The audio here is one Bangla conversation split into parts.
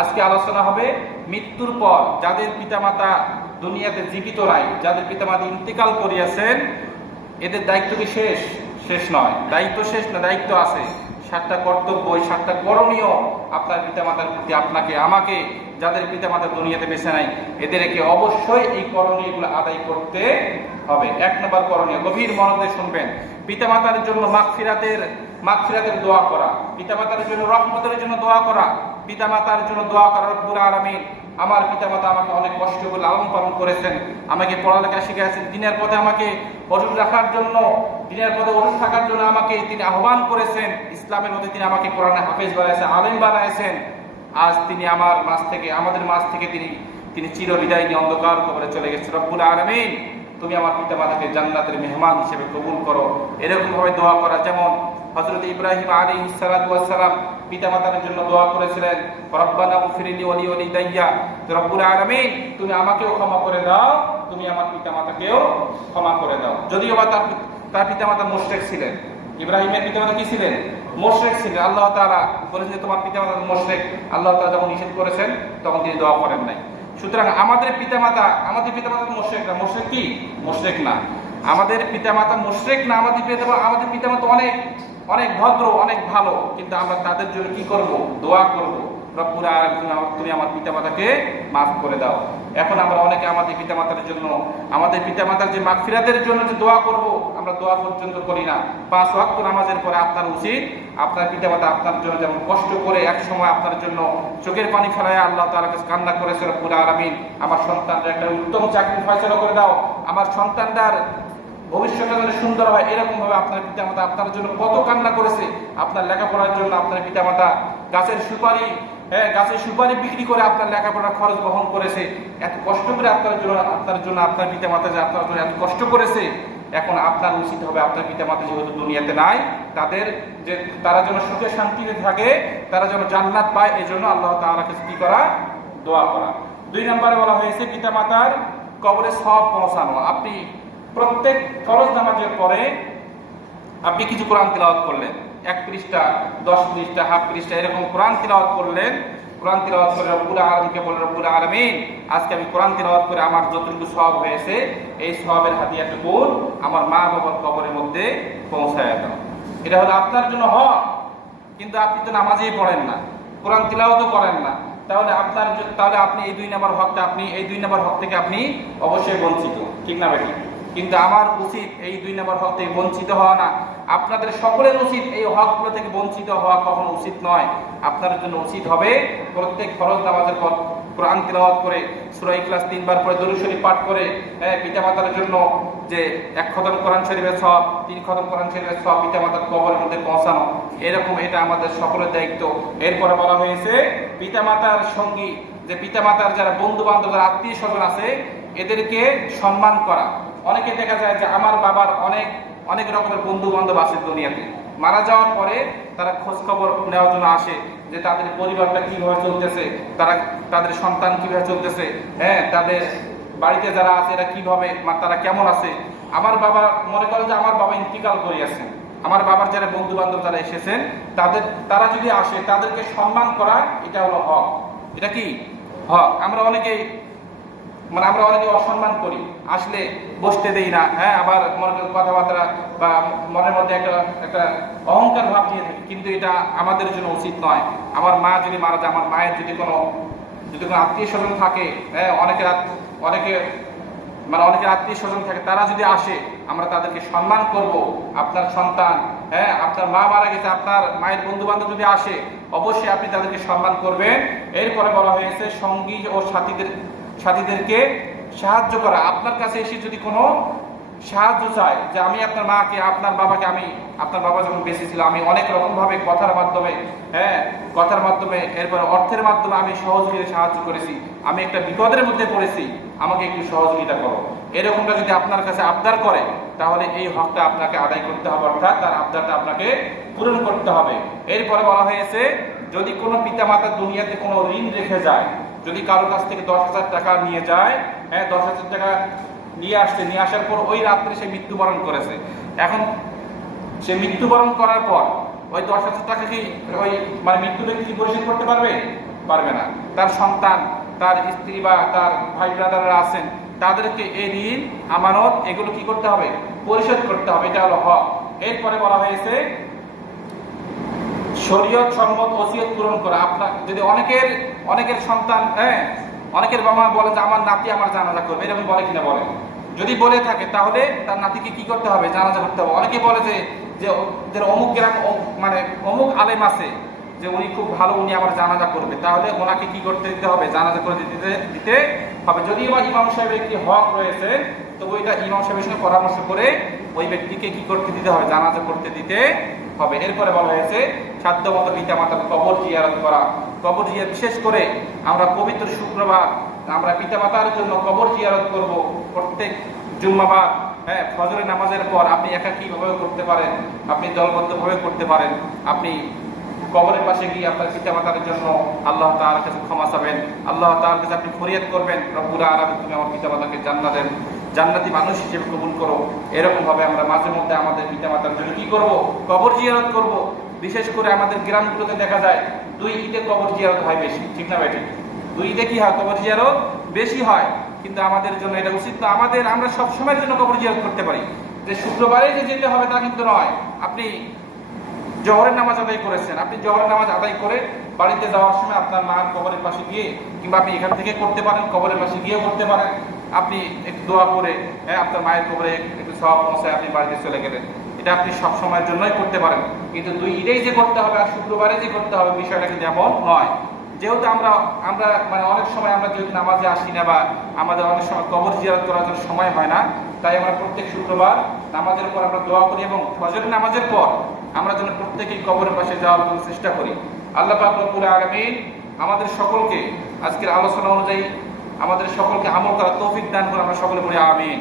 আজকে আলোচনা হবে মৃত্যুর পর যাদের পিতামাতা দুনিয়াতে জীবিত নাই, যাদের পিতামাতা ইন্তেকাল করিয়াছেন, এদের দায়িত্ব কি শেষ? শেষ নয়, দায়িত্ব শেষ না, দায়িত্ব আছে। 7টা কর্তব্য, 7টা করণীয় আপনার পিতামাতার প্রতি, আপনাকে আমাকে, যাদের পিতামাতা দুনিয়াতে বেঁচে নাই, এদেরকে অবশ্যই এই করণীয়গুলো আদায় করতে হবে। 1 নম্বর করণীয়, গভীর মনোযোগে শুনবেন। পিতামাতার জন্য মাগফিরাতের দোয়া করা, পিতামাতার জন্য রহমতের জন্য দোয়া করা, পিতামাতার জন্য দোয়া করা। রব্বুল আলামিন, আমার পিতামাতা আমাকে অনেক কষ্ট করে লালন পালন করেছেন, আমাকে পড়ালেখা শিখিয়েছেন, দিনের পথে আমাকে অটুট রাখার জন্য, দিনের পথে অটুট থাকার জন্য আমাকে তিনি আহ্বান করেছেন, ইসলামের মধ্যে তিনি আমাকে কোরআনে হাফেজ বানাইছেন, আলেম বানাইছেন। আজ তিনি আমাদের মাঝ থেকে তিনি চিরবিদায় নিয়ে অন্ধকার কবরে চলে গেছেন। রব্বুল আলামিন, তুমি আমার পিতামাতাকে জান্নাতের মেহমান হিসেবে কবুল করো। এরকম ভাবে দোয়া করা, যেমন হযরত ইব্রাহিম আলাইহিস সালাতু ওয়াস সালাম পিতামাতার জন্য দোয়া করেছিলেন, রব্বানা গফিরলি ওয়া লিওয়ালিদাইয়া, রব্বুল আলামিন তুমি আমাকেও ক্ষমা করে দাও, তুমি আমার পিতামাতাকেও ক্ষমা করে দাও। যদিও বা তার পিতামাতা মুশরিক ছিলেন, ইব্রাহিমের পিতামাতা কি ছিলেন? মুশরিক ছিলেন। আল্লাহ তাআলা বলেছেন যে তোমার পিতামাতা মুশরিক, আল্লাহ তাআলা যখন নিষেধ করেছেন তখন তিনি দোয়া করেন নাই। সুতরাং আমাদের পিতামাতা মুশরিক না, মুশরিক কি? মুশরিক না, আমাদের পিতামাতা মুশরিক না, আমাদের পিতামাতা অনেক অনেক ভদ্র, অনেক ভালো, কিন্তু আমরা তাদের জন্য কি করব? দোয়া করব, রব্বুল আলামিন তুমি আমার পিতামাতাকে মাফ করে দাও। এখন আমরা অনেকে আমাদের পিতামাতার জন্য, আমাদের পিতামাতার যে মাগফিরাতের জন্য যে দোয়া করব, আমরা দোয়া পর্যন্ত করি না। 5 ওয়াক্ত নামাজের পরে আপনার উচিত, আপনার পিতামাতা আপনার জন্য যেমন কষ্ট করে এক সময় আপনার জন্য চোখের পানি ফেলায় আল্লাহ তাআলার কাছে কান্না করেছে, রব্বুল আলামিন আমার সন্তানদের একটা উত্তম চাকরি ফয়সালা করে দাও, আমার সন্তানদের ভবিষ্যৎটা যেন সুন্দর হয়, এরকম ভাবে আপনার পিতামাতা আপনার জন্য কত কান্না করেছে। আপনার লেখাপড়ার জন্য আপনার পিতামাতা গাছের সুপারি বিক্রি করে আপনার লেখাপড়ার খরচ বহন করেছে। এত কষ্ট করে আপনার জন্য আপনার পিতামাতা যে আপনার জন্য এত কষ্ট করেছে, এখন আপনার উচিত হবে আপনার পিতামাতা যেহেতু দুনিয়াতে নাই, তারা যেন সুখে শান্তিতে থাকে, তারা যেন জান্নাত পায়, এই জন্য আল্লাহ তাআলার কাছে কি করা? দোয়া করা। 2 নম্বরে বলা হয়েছে পিতামাতার কবরে সওয়াব পৌঁছানো। আপনি প্রত্যেক ফরজ নামাজের পরে আপনি কিছু কোরআন তিলাওয়াত করলেন, 1 পৃষ্ঠা, 10 পৃষ্ঠা, হাফ পৃষ্ঠা, এরকম কোরআন তিলাওয়াত করলেন। কোরআন তিলাওয়াত করে রব্বুল আলামিনকে বলেন, রব্বুল আলামিন আজকে আমি কোরআন তিলাওয়াত করে আমার যতটুকু সওয়াব হয়েছে, এই সওয়াবের হাদিয়াটুকু আমার মা বাবার কবরের মধ্যে পৌঁছায় দাও। এটা হলো আপনার জন্য হক, কিন্তু আপনি তো নামাজেই পড়েন না, কোরআন তিলাওয়াতও করেন না, তাহলে আপনি এই 2 নম্বর হক থেকে আপনি অবশ্যই বঞ্চিত, ঠিক না ভাই? কিন্তু আমার উচিত এই 2 নম্বর হক থেকে বঞ্চিত হওয়া না। আপনাদের সকলের উচিত এই হকগুলো থেকে বঞ্চিত হওয়া কখনো উচিত নয়। আপনার জন্য উচিত হবে প্রত্যেক ফরজ নামাজের পর কোরআন তিলাওয়াত করে, সূরা ইখলাস 3 বার পরে, দরুদ শরীফ পাঠ করে, পিতামাতার জন্য যে 1 খতম কোরআন শরীফের সওয়াব, 3 খতম কোরআন শরীফের সওয়াব পিতামাতার কবরের মধ্যে পৌঁছানো, এরকম এটা আমাদের সকলের দায়িত্ব। এরপরে বলা হয়েছে পিতামাতার সঙ্গী, যে পিতামাতার যারা বন্ধু বান্ধব, যারা আত্মীয় স্বজন আছে, এদেরকে সম্মান করা। অনেকে দেখা যায় যে আমার বাবার অনেক রকমের বন্ধু বান্ধব আছে দুনিয়াতে, মারা যাওয়ার পরে তারা খোঁজ খবর নেওয়ার জন্য আসে যে তাদের পরিবারটা কিভাবে চলতেছে, তাদের সন্তান কিভাবে চলতেছে, তাদের বাড়িতে যারা আছে এরা কিভাবে, তারা কেমন আছে। আমার বাবা, মনে করে যে আমার বাবা ইন্তিকাল করিয়াছেন, আমার বাবার যারা বন্ধু বান্ধব যারা এসেছেন, তারা যদি আসে তাদেরকে সম্মান করা, এটা হলো হক। এটা কি হক? আমরা অনেকে অসম্মান করি, আসলে বসতে দেই না, আবার কথাবার্তা বা মনের মধ্যে একটা অহংকার ভাব নিয়ে থাকি, কিন্তু এটা আমাদের জন্য উচিত নয়। আমার মা যদি মারা যায়, আমার মায়ের যদি কোনো আত্মীয় স্বজন থাকে, অনেকের আত্মীয় স্বজন থাকে, তারা যদি আসে আমরা তাদেরকে সম্মান করব। আপনার সন্তান, আপনার মা মারা গেছে, আপনার মায়ের বন্ধু বান্ধব যদি আসে, অবশ্যই আপনি তাদেরকে সম্মান করবেন। এরপরে বলা হয়েছে সঙ্গী ও সাথীদেরকে সাহায্য করা। আপনার কাছে এসে যদি কোনো সাহায্য চায়, যে আমি আপনার মাকে, আপনার বাবাকে, আপনার বাবা যখন বেঁচে ছিল, আমি অনেক রকম ভাবে কথার মাধ্যমে এরপর অর্থের মাধ্যমে আমি সহযোগিতা সাহায্য করেছি, আমি একটা বিপদের মধ্যে পড়েছি, আমাকে একটু সহযোগিতা করো, এরকমটা যদি আপনার কাছে আবদার করে, তাহলে এই হকটা আপনাকে আদায় করতে হবে, অর্থাৎ তার আবদারটা আপনাকে পূরণ করতে হবে। এরপরে বলা হয়েছে যদি কোনো পিতামাতা দুনিয়াতে কোনো ঋণ রেখে যায়, যদি কারো কাছ থেকে 10,000 টাকা নিয়ে যায়, 10,000 টাকা নিয়ে আসার পর ওই রাত্রে সে মৃত্যুবরণ করেছে, এখন সে মৃত্যুবরণ করার পর ওই 10,000 টাকা কি মৃত্যুটা কি পরিশোধ করতে পারবে? পারবে না। তার সন্তান, তার স্ত্রী বা তার ভাই ব্রাদাররা আছেন, তাদেরকে এই ঋণ আমানত এগুলো কি করতে হবে? পরিশোধ করতে হবে, এটা হলো হক। এরপরে বলা হয়েছে শরীয়ত সম্মত ওসিয়ত পূরণ করা। আপনার যদি অনেকের সন্তান, অনেকের বাবা মা বলে যে আমার নাতি আমার জানাজা করবে, এরকম বলে কিনা? বলে। যদি বলে থাকে তাহলে তার নাতিকে কি করতে হবে? জানাজা করতে হবে। অনেকে বলে যে অমুক গ্রাম মানে অমুক আলেম আছে, যে উনি খুব ভালো, উনি আমার জানাজা করবে, তাহলে ওনাকে কি করতে দিতে হবে? জানাজা করে দিতে হবে। যদি বা ইমাম সাহেবের একটি হক রয়েছে, তো ওইটা ইমাম সাহেবের সঙ্গে পরামর্শ করে ওই ব্যক্তিকে কি করতে দিতে হবে? জানাজা করতে দিতে হবে। এরপরে বলা হয়েছে সাধ্যমতো পিতা মাতার কবর জিয়ারত করা। কবর জিয়ারত, বিশেষ করে আমরা পবিত্র শুক্রবার আমরা পিতা মাতার জন্য কবর জিয়ারত করব। প্রত্যেক জুম্মাবার ফজরের নামাজের পর আপনি একাকীভাবে করতে পারেন, আপনি দলবদ্ধভাবে করতে পারেন। আপনি কবরের পাশে গিয়ে আপনার পিতা মাতার জন্য আল্লাহ তাআলার কাছে ক্ষমা চাবেন, আল্লাহ তাআলার কাছে আপনি ফরিয়াদ করবেন, রব্বুল আলামিন তুমি আমার পিতা মাতাকে জান্নাতি মানুষ হিসেবে কবুল করো। এরকম ভাবে আমরা মাঝে মধ্যে আমাদের পিতা মাতার জন্য কি করব? কবর জিয়ারত করব। বিশেষ করে আমাদের গ্রামগুলোতে দেখা যায় 2 ঈদে কবর জিয়ারত হয় বেশি, ঠিক না ভাই? 2 ঈদে কি হয়? কবর জিয়ারত বেশি হয়। কিন্তু আমাদের জন্য এটা উচিত না। আমরা সব সময়ের জন্য কবর জিয়ারত করতে পারি, যে শুক্রবারে যে যেতে হবে তা কিন্তু নয়। আপনি জোহরের নামাজ আদায় করেছেন, আপনি জোহরের নামাজ আদায় করে বাড়িতে যাওয়ার সময় আপনার মার কবরের পাশে গিয়ে, কিংবা আপনি এখান থেকে করতে পারেন, কবরের পাশে গিয়েও করতে পারেন, আপনি একটু দোয়া করে আপনার মায়ের কবরে একটু সওয়াব পৌঁছায় আপনি বাড়িতে চলে গেলেন। এটা আপনি সব সময়ের জন্যই করতে পারেন। কিন্তু 2 ঈদেই যে করতে হবে আর শুক্রবারে যে করতে হবে, বিষয়টা কিন্তু এমন নয়। যেহেতু আমরা মানে অনেক সময় আমরা যেহেতু নামাজে আসি না, বা আমাদের অনেক সময় কবর জিয়ারত করার জন্য সময় হয় না, তাই আমরা প্রত্যেক শুক্রবার নামাজের পর আমরা দোয়া করি, এবং ফজরের নামাজের পর আমরা যেন প্রত্যেকেই কবরের পাশে যাওয়ার জন্য চেষ্টা করি। আল্লাহ পাক রব্বুল আলামিন আমাদের সকলকে আজকের আলোচনা অনুযায়ী আমাদের সকলকে আমল করার তৌফিক দান করে, আমরা সকলে বলি আমিন।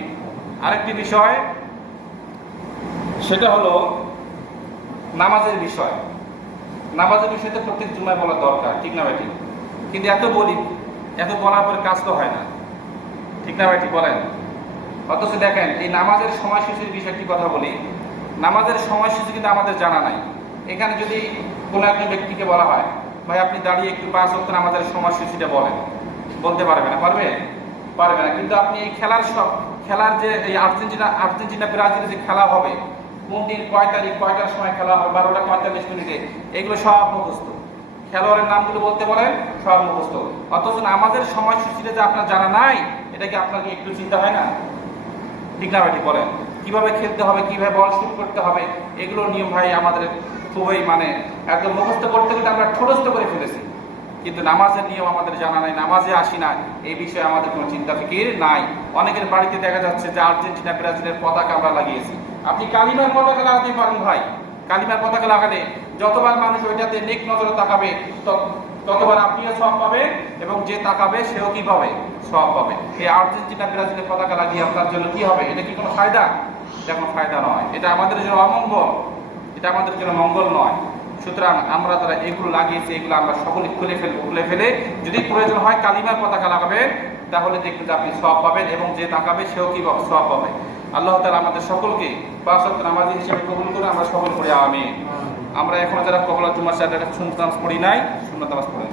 আরেকটি বিষয়, সেটা হলো নামাজের বিষয়। নামাজের বিষয়টা প্রত্যেক জুমায় বলা দরকার, ঠিক না ভাই? ঠিক। কিন্তু এত বলার পরে কাজ তো হয় না, ঠিক না ভাই? ঠিক বলেন। অথচ দেখেন, এই নামাজের সময়সূচির বিষয়টি কথা বলি। নামাজের সময়সূচি কিন্তু আমাদের জানা নাই। এখানে যদি কোনো একজন ব্যক্তিকে বলা হয়, ভাই আপনি দাঁড়িয়ে একটু 5 ওয়াক্ত নামাজের সময়সূচিটা বলেন, বলতে পারবে না? পারবে না। কিন্তু আপনি এই খেলার যে এই আর্জেন্টিনা ব্রাজিলের যে খেলা হবে, কোন দিন কয় তারিখ কয়টার সময় খেলা হবে, 12টা 45 মিনিটে, এগুলো সব মুখস্থ। খেলোয়াড়ের নামগুলো বলতে বলেন, সব মুখস্থ। অথচ আমাদের সময়সূচিটা যে আপনার জানা নাই, এটা কি আপনাকে একটু চিন্তা হয় না? ঠিক না ভাই? ঠিক বলেন। কিভাবে খেলতে হবে, কিভাবে বল শুট করতে হবে, এগুলো নিয়ম ভাই আমাদের খুবই মানে একদম মুখস্থ করতে করতে আমরা ঠোঁটস্থ করে ফেলেছি। কিন্তু নামাজের নিয়ম আমাদের জানা নাই, নামাজে আসি না, এই বিষয়ে আমাদের কোনো চিন্তা ফিকির নাই। অনেকের বাড়িতে দেখা যাচ্ছে যে আর্জেন্টিনা ব্রাজিলের পতাকা আমরা লাগিয়েছি। আপনি কালিমার পতাকা লাগাতে পারেন ভাই। কালিমার পতাকা লাগালে যতবার মানুষ ওইটাতে নেক নজরে তাকাবে, ততবার আপনিও সওয়াব পাবেন, এবং যে তাকাবে সেও কি পাবে? সওয়াব পাবে। এই আর্জেন্টিনা ব্রাজিলের পতাকা লাগিয়ে আপনার জন্য কি হবে? এটা কি কোনো ফায়দা? এটা কোনো ফায়দা নয়। এটা আমাদের জন্য অমঙ্গল, এটা আমাদের জন্য মঙ্গল নয়। সুতরাং আমরা যারা এগুলো লাগিয়েছি, এগুলো আমরা সকলে খুলে ফেলে যদি প্রয়োজন হয় কালিমার পতাকা লাগাবেন, তাহলে দেখবেন যে আপনি সওয়াব পাবেন, এবং যে তাকাবে সেও কি সওয়াব পাবে। আল্লাহ তাআলা আমাদের সকলকে 5 ওয়াক্ত নামাজি হিসেবে কবুল করে, আমরা সকল পড়ি আমিন। আমরা এখন যারা কবলা জুমার সাথে সুন্নাত নামাজ পড়ি নাই, সুন্নাত নামাজ পড়ি।